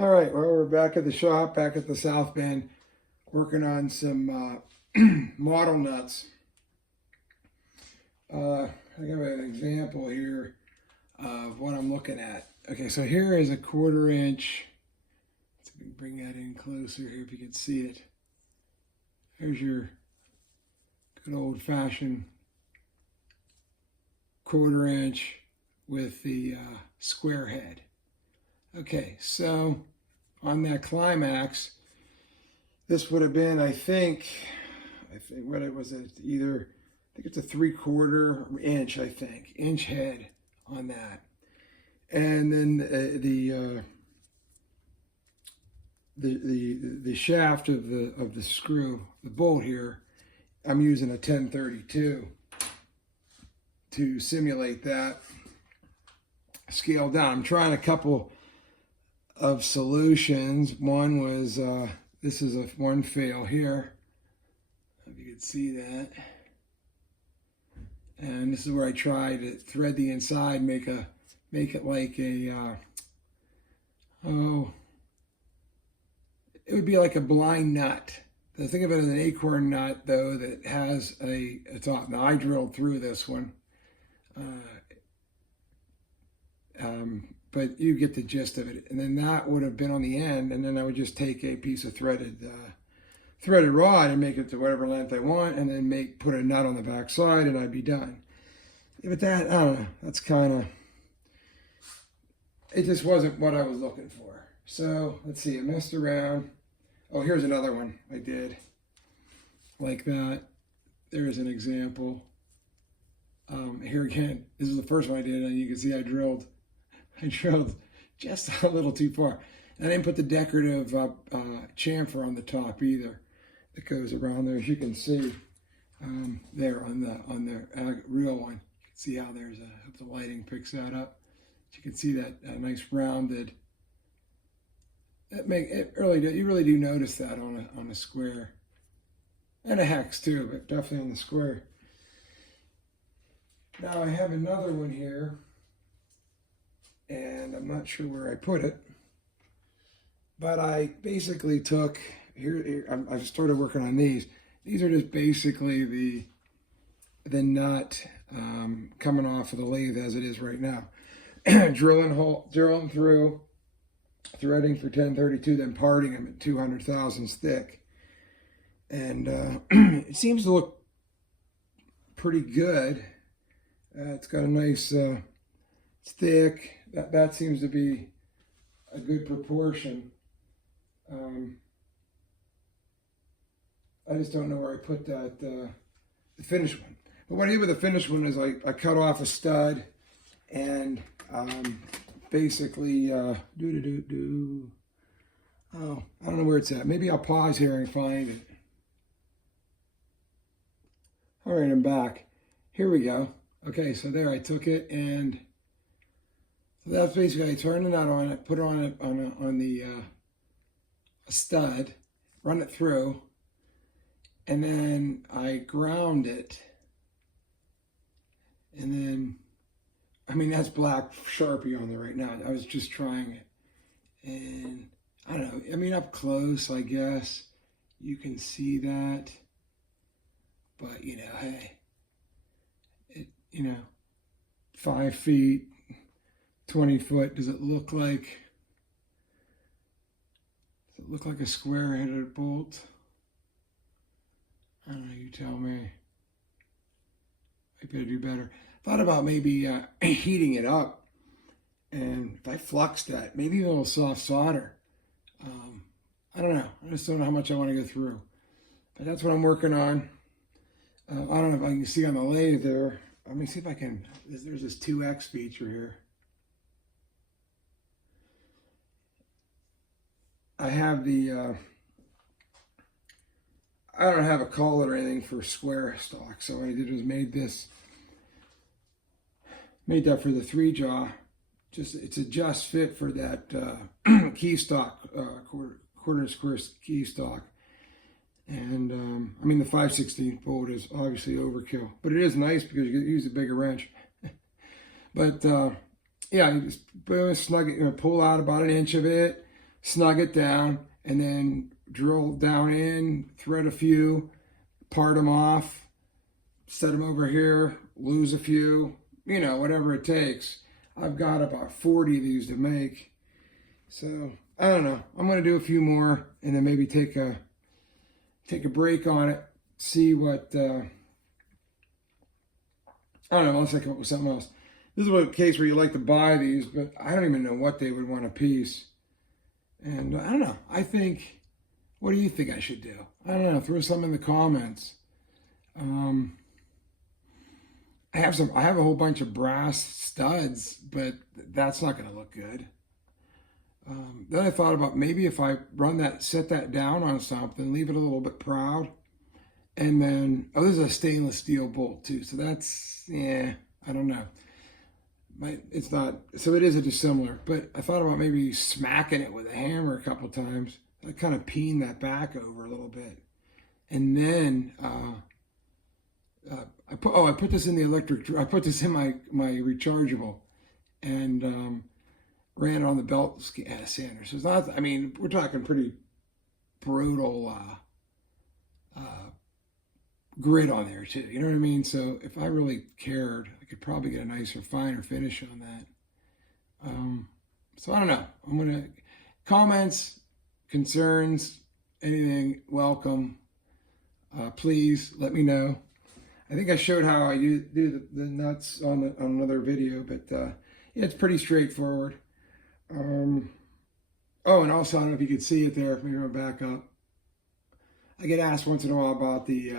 All right, well, we're back at the shop, back at the South Bend, working on some model nuts. I give an example here of what I'm looking at. Okay, so here is a 1/4 inch. Let's bring that in closer here if you can see it. There's your good old-fashioned 1/4 inch with the square head. Okay, so on that climax, this would have been, I think what it was, either, I think it's a 3/4 inch, inch head on that. And then the shaft of the screw, the bolt here, I'm using a 1032 to simulate that scale down. I'm trying a couple of solutions. One was this is one fail here, if you can see that, and this is where I try to thread the inside, make it like a it would be like a blind nut. Think of it as an acorn nut, though, that has a top. Now I drilled through this one, but you get the gist of it. And then that would have been on the end, and then I would just take a piece of threaded rod and make it to whatever length I want, and then put a nut on the back side, and I'd be done. But that, I don't know, that's kind of, it just wasn't what I was looking for. So let's see, I messed around. Oh, here's another one I did like that. There's an example. Here again, this is the first one I did, and you can see I drilled just a little too far. And I didn't put the decorative chamfer on the top either. That goes around there, as you can see there on the real one. You can see how there's I hope the lighting picks that up. You can see that nice rounded. You really do notice that on a square, and a hex too, but definitely on the square. Now I have another one here, and I'm not sure where I put it, but I basically took I started working on these. These are just basically the nut coming off of the lathe as it is right now. drilling through, threading for 1032, then parting them at 200 thousandths thick, and it seems to look pretty good. It's got a nice, it's thick. That seems to be a good proportion. I just don't know where I put that the finished one. But what I did with the finished one is I cut off a stud and basically oh, I don't know where it's at. Maybe I'll pause here and find it. All right, I'm back. Here we go. Okay, so there I took it, and so that's basically, I turned the nut on it, put it on the a stud, run it through, and then I ground it, and then, I mean, that's black Sharpie on there right now. I was just trying it, and I don't know, I mean, up close, I guess you can see that, but you know, hey, 5 feet, 20 foot, does it look like a square-headed bolt? I don't know, you tell me. I better do better. Thought about maybe heating it up, and if I fluxed that, maybe even a little soft solder. I don't know. I just don't know how much I want to go through. But that's what I'm working on. I don't know if I can see on the lathe there. Let me see if I can. There's this 2x feature here. I have the, I don't have a collet or anything for square stock. So what I did was made that for the 3-jaw. It's a just fit for that key stock, quarter square key stock. And I mean, the 5/16 bolt is obviously overkill, but it is nice because you can use a bigger wrench. But yeah, you just snug it, pull out about an inch of it, snug it down, and then drill down in, thread a few, part them off, set them over here, lose a few, you know, whatever it takes. I've got about 40 of these to make. So I don't know. I'm going to do a few more and then maybe take a break on it. See what, I don't know, unless I come up with something else. This is a case where you like to buy these, but I don't even know what they would want a piece. And I don't know. I think, what do you think I should do? I don't know. Throw some in the comments. I have a whole bunch of brass studs, but that's not going to look good. Then I thought about maybe if I set that down on something, leave it a little bit proud. And then, oh, this is a stainless steel bolt too. So that's, yeah, I don't know. It's not, so it is a dissimilar, but I thought about maybe smacking it with a hammer a couple times. I kind of peen that back over a little bit. And then, I put this in the I put this in my rechargeable and ran it on the belt sander. So it's not, I mean, we're talking pretty brutal grit on there too. You know what I mean? So if I really cared, I could probably get a nicer, finer finish on that. So I don't know. I'm going to, comments, concerns, anything, welcome. Please let me know. I think I showed how I do the nuts on another video, but yeah, it's pretty straightforward. Oh, and also, I don't know if you could see it there. Maybe I'll back up. I get asked once in a while about the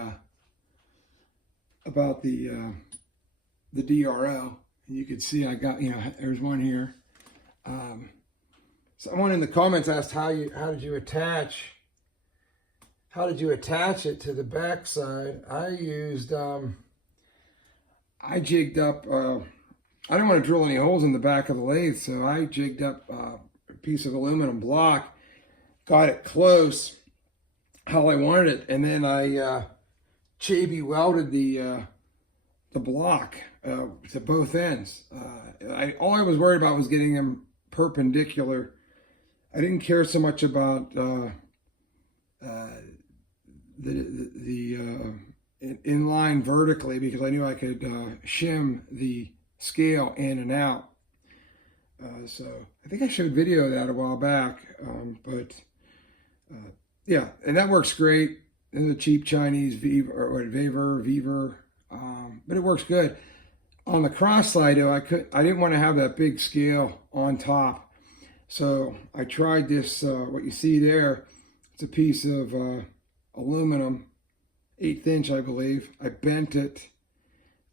DRO, and you could see I got, you know, there's one here. Someone in the comments asked how did you attach it to the back side? I used, I jigged up, I didn't want to drill any holes in the back of the lathe, so I jigged up a piece of aluminum block, got it close, how I wanted it, and then I Chaby welded the block to both ends. All I was worried about was getting them perpendicular. I didn't care so much about the inline vertically, because I knew I could shim the scale in and out. So I think I showed video of that a while back, but yeah, and that works great. This is a cheap Chinese Viver, but it works good. On the cross slide though, I didn't want to have that big scale on top, so I tried this. What you see there, it's a piece of aluminum, 1/8 inch, I believe. I bent it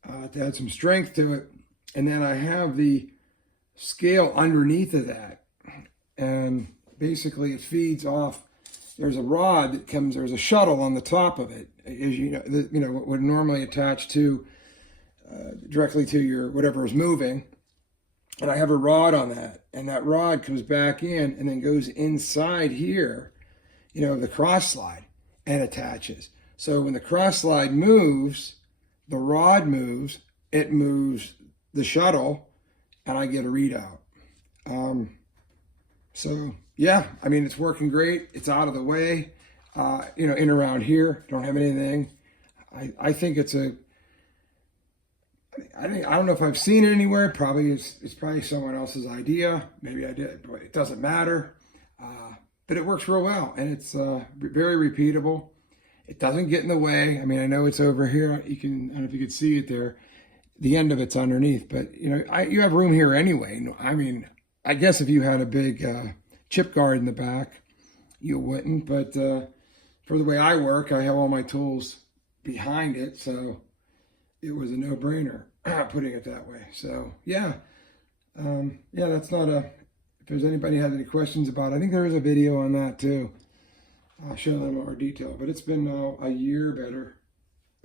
to add some strength to it, and then I have the scale underneath of that, and basically it feeds off. There's a rod that comes, there's a shuttle on the top of it, as you know, what would normally attach to directly to your whatever is moving. And I have a rod on that, and that rod comes back in and then goes inside here, you know, the cross slide, and attaches. So when the cross slide moves, the rod moves, it moves the shuttle, and I get a readout. So yeah, I mean, it's working great. It's out of the way, you know, in around here. Don't have anything. I think it's I don't know if I've seen it anywhere. Probably it's probably someone else's idea. Maybe I did, but it doesn't matter. But it works real well, and it's very repeatable. It doesn't get in the way. I mean, I know it's over here. I don't know if you could see it there. The end of it's underneath, but you know, you have room here anyway. I mean, I guess if you had a big chip guard in the back, you wouldn't. But for the way I work, I have all my tools behind it, so it was a no-brainer putting it that way. So yeah, yeah, that's not a. If there's anybody has any questions about it, I think there is a video on that too. I'll show them more detail, but it's been a year better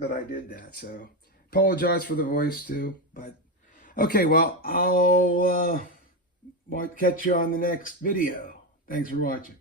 that I did that. So apologize for the voice too, but okay, well, I'll catch you on the next video. Thanks for watching.